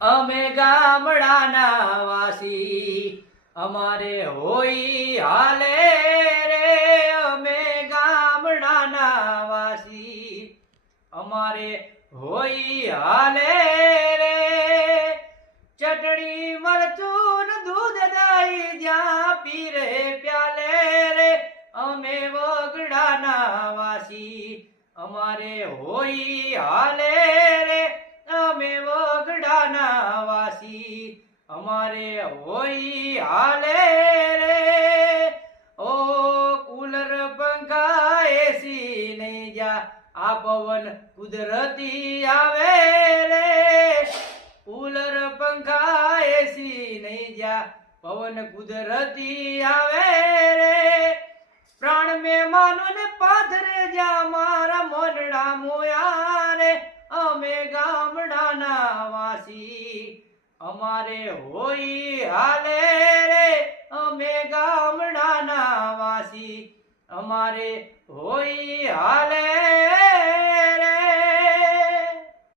અમે ગામડાના વાસી અમારે હોય હાલે રે અમે ગામડાના વાસી અમારે હોય હાલે રે ચટણી મરચું ને દૂધ દહીં જ્યાં પીરે પ્યાલે રે અમે વગડાના વાસી અમારે હોય હાલે રે અમે વગડાના વાસી અમારે હોય હાલે રે ઓ કુલર પંખા એસી નહીં જા આ પવન કુદરતી આવે રે કુલર પંખા એસી નહીં જા પવન કુદરતી આવે રે પ્રાણ મેં માનો ને પાથરે જા મારા મોનડા મોયા રે અમે ગામડાના વાસી અમારે હોય હાલે રે અમે ગામડાના વાસી અમારે હોય હાલે